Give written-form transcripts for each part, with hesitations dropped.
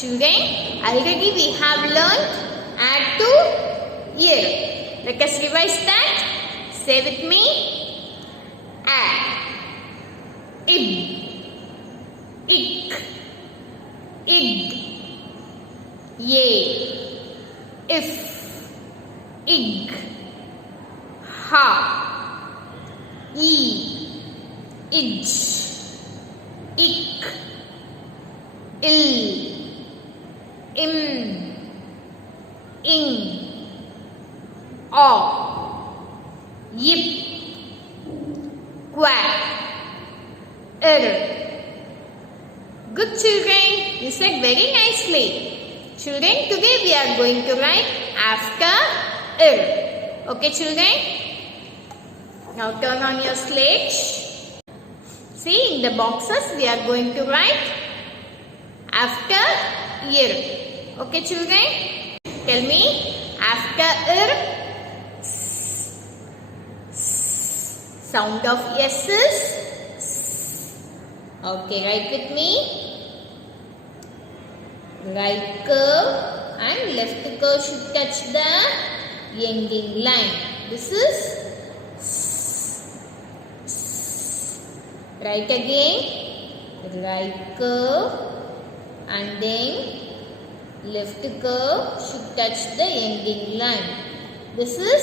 Children, already we have learned add to ear. Let us revise that. Say with me. Add. Ib. Ik. Id. Ye. If. Ig. Ha. E. Ij. Ik. Il. Im. Ing. Aw. Yip. Quack. Good children, you said very nicely. Children, today we are going to write after Okay children? Now turn on your slate. See, in the boxes we are going to write after ear. Okay children? Tell me, after sound of S's. Okay, write with me. Right curve and left curve should touch the ending line. This is right again. Right curve and then left curve should touch the ending line. This is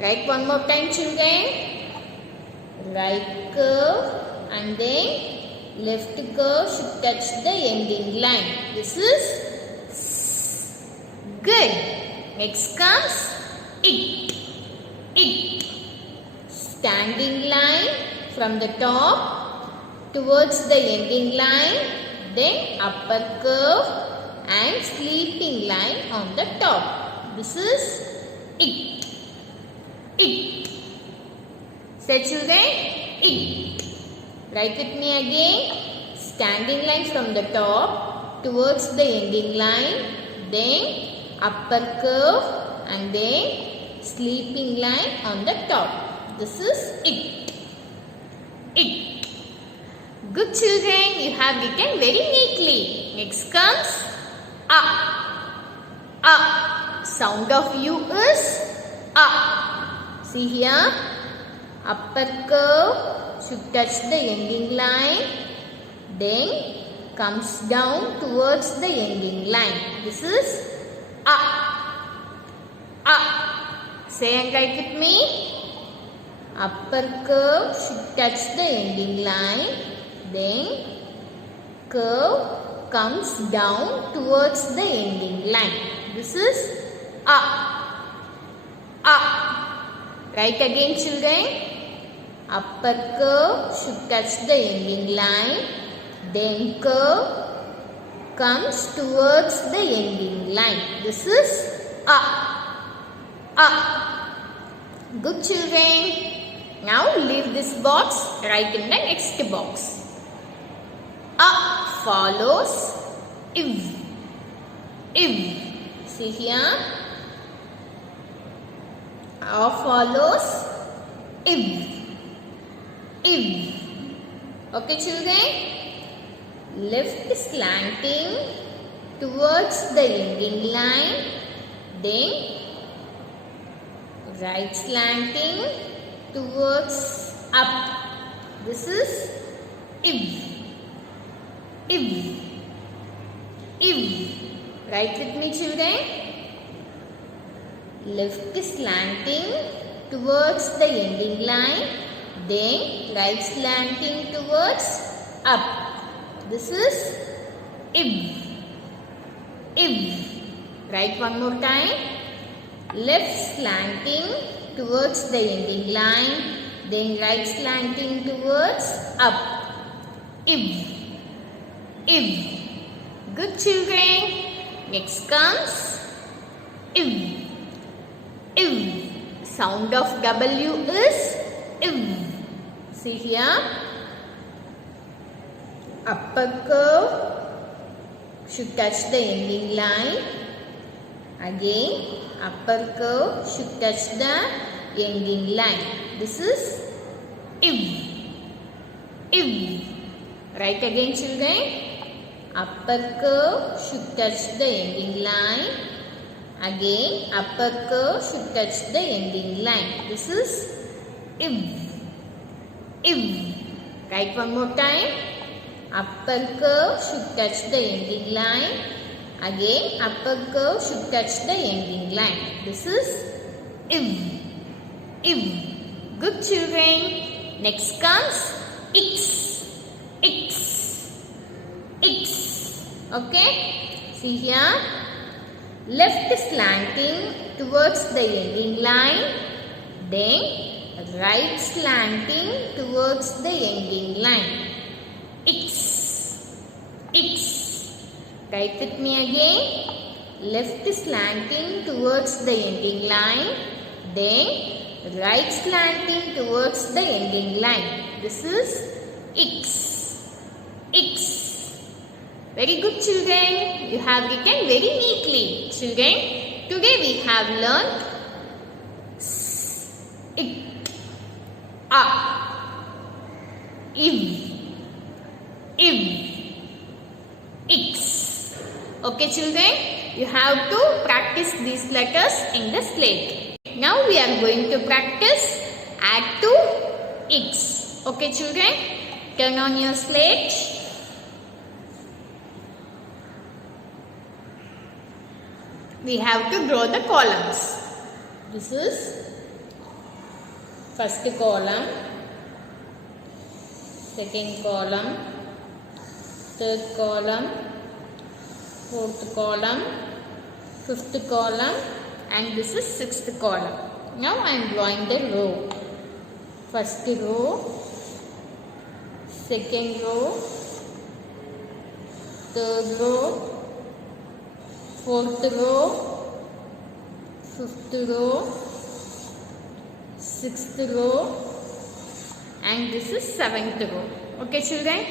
write one more time children. Right curve and then left curve should touch the ending line. This is good. Next comes it. It. Standing line from the top towards the ending line, then upper curve and sleeping line on the top. This is it. It. Say children, it. Write with me again. Standing line from the top towards the ending line, then upper curve and then sleeping line on the top. This is it. It. Good children, you have written very neatly. Next comes a. A. Sound of U is a. See here. Upper curve should touch the ending line, then comes down towards the ending line. This is a. A. Say and write with me. Upper curve should touch the ending line, then curve comes down towards the ending line. This is a. A. Write again children. Upper curve should touch the ending line, then curve comes towards the ending line. This is a. A. Good children. Now leave this box, write in the next box. A follows if. If. See here. A follows if. If. Okay children? Left slanting towards the ending line, then right slanting towards up. This is if. If. If. Write with me children. Left slanting towards the ending line, then right slanting towards up. This is if. If. Write one more time. Left slanting towards the ending line, then right slanting towards up. If. If. Good children. Next comes if. If. Sound of W is if. See here. Upper curve should touch the ending line. Again, upper curve should touch the ending line. This is if. If. Write again children. upper curve should touch the ending line. Again, upper curve should touch the ending line. This is if. Write one more time. Upper curve should touch the ending line. Again, upper curve should touch the ending line. This is if. Good children. Next comes X. Okay. See here. Left slanting towards the ending line. Then right slanting towards the ending line. X. Write with me again. Left slanting towards the ending line. Then right slanting towards the ending line. This is X. Very good children. You have written very neatly. Children, today we have learned it, if, X. Okay children, you have to practice these letters in the slate. Now we are going to practice add to X. Okay children, turn on your slate. We have to draw the columns. This is first column, second column, third column, fourth column, fifth column, and this is sixth column. Now I am drawing the row. First row, second row, third row, fourth row, fifth row, sixth row, and this is seventh row. Okay children?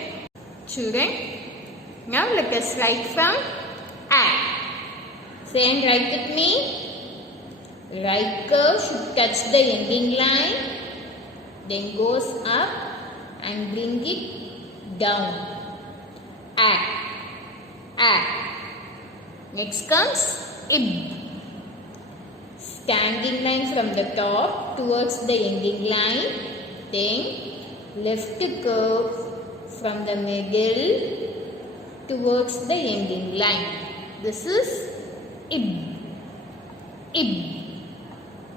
Now let us write from add. Say and write with me. Right curve should touch the ending line, then goes up and bring it down. Add. Next comes ib. Standing line from the top towards the ending line, then left curve from the middle towards the ending line. This is ib.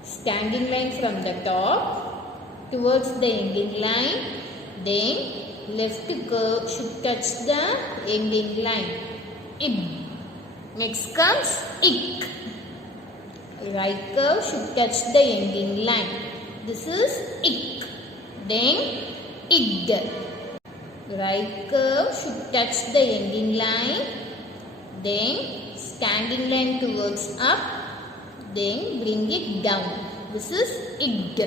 Standing line from the top towards the ending line, then left curve should touch the ending line. Ib. Next comes ik. Right curve should touch the ending line. This is ik. Then id. Right curve should touch the ending line. Then standing line towards up. Then bring it down. This is id.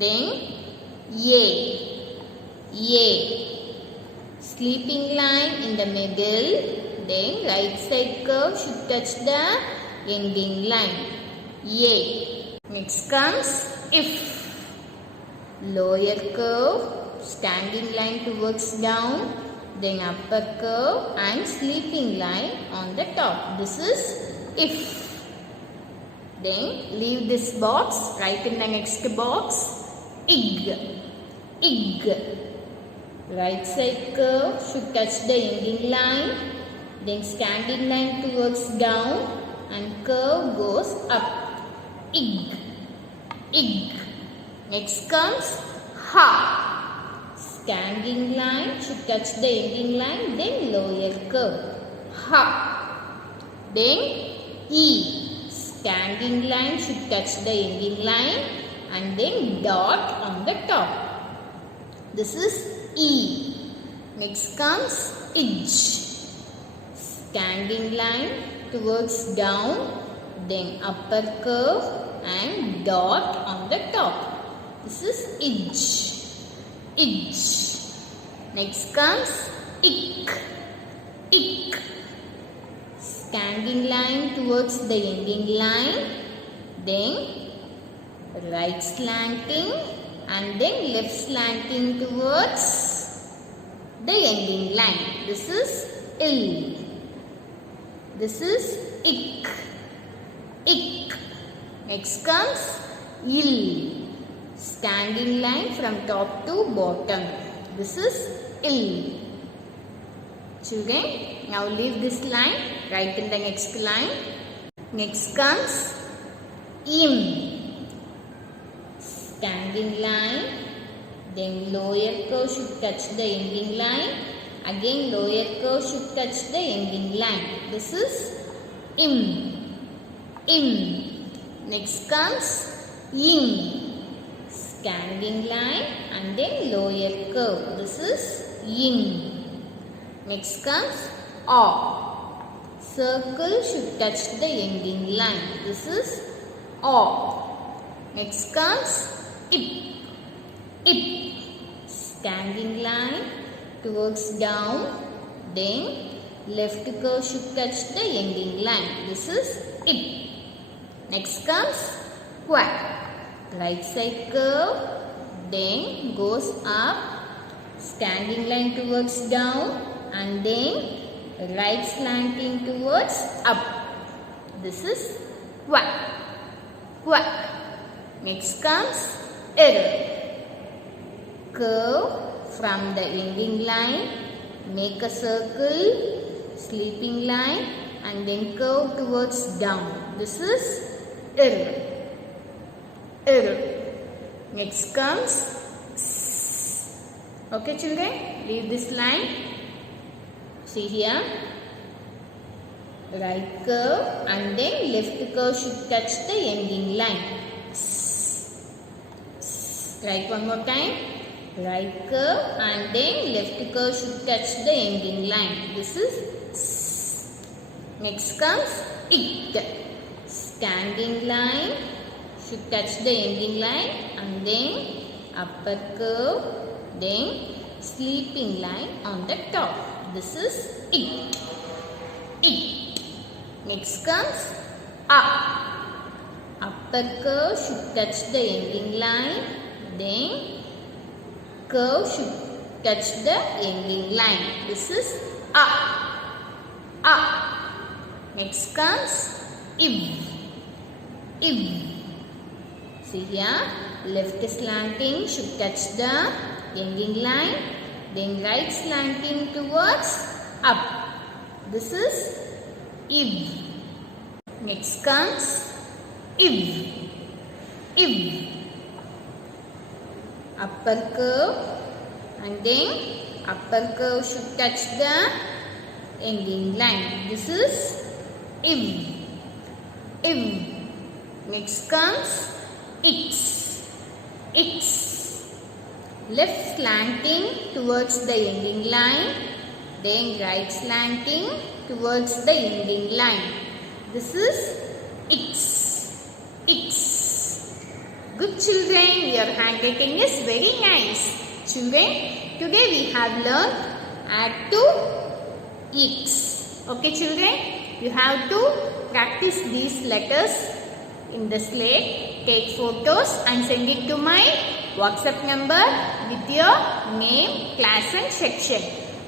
Then ye. Sleeping line in the middle. Then right side curve should touch the ending line. Ye. Next comes if. Lower curve, standing line towards down, then upper curve and sleeping line on the top. This is if. Then leave this box, write in the next box ig. Right side curve should touch the ending line, then standing line towards down and curve goes up. Ig. Next comes ha. Standing line should touch the ending line, then lower curve. Ha. Then e. Standing line should touch the ending line and then dot on the top. This is e. Next comes edge. Standing line towards down, then upper curve and dot on the top. This is edge. Next comes ik. Standing line towards the ending line, then right slanting and then left slanting towards the ending line. This is ill. This is ick. Ick. Next comes ill. Standing line from top to bottom. This is ill. Children, now leave this line. Write in the next line. Next comes im. Standing line. Then lower curve should touch the ending line. Again lower curve should touch the ending line. This is im. Im. Next comes ing. Standing line and then lower curve. This is ing. Next comes aw. Circle should touch the ending line. This is aw. Next comes ip. Ip. Standing line towards down. Then left curve should touch the ending line. This is ip. Next comes quack. Right side curve, then goes up, standing line towards down, and then right slanting towards up. This is quack. Quack. Next comes error. Curve from the ending line, make a circle, sleeping line, and then curve towards down. This is error. Error. Next comes s. Okay children, leave this line. See here. Right curve and then left curve should touch the ending line. S. S. Write one more time. Right curve and then left curve should touch the ending line. This is s. Next comes it. Standing line should touch the ending line and then upper curve, then sleeping line on the top. This is it. It. Next comes up. Upper curve should touch the ending line, then curve should touch the ending line. This is up. Up. Next comes if. If. See here, left slanting should touch the ending line, then right slanting towards up. This is if. Next comes if. If. Upper curve and then upper curve should touch the ending line. This is if. If. Next comes X. X. Left slanting towards the ending line, then right slanting towards the ending line. This is X. X. Good children, your handwriting is very nice. Children, today we have learned add to X. Okay children, you have to practice these letters in the slate, take photos and send it to my WhatsApp number with your name, class and section.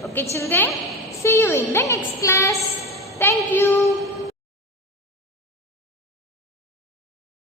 Okay children, see you in the next class. Thank you.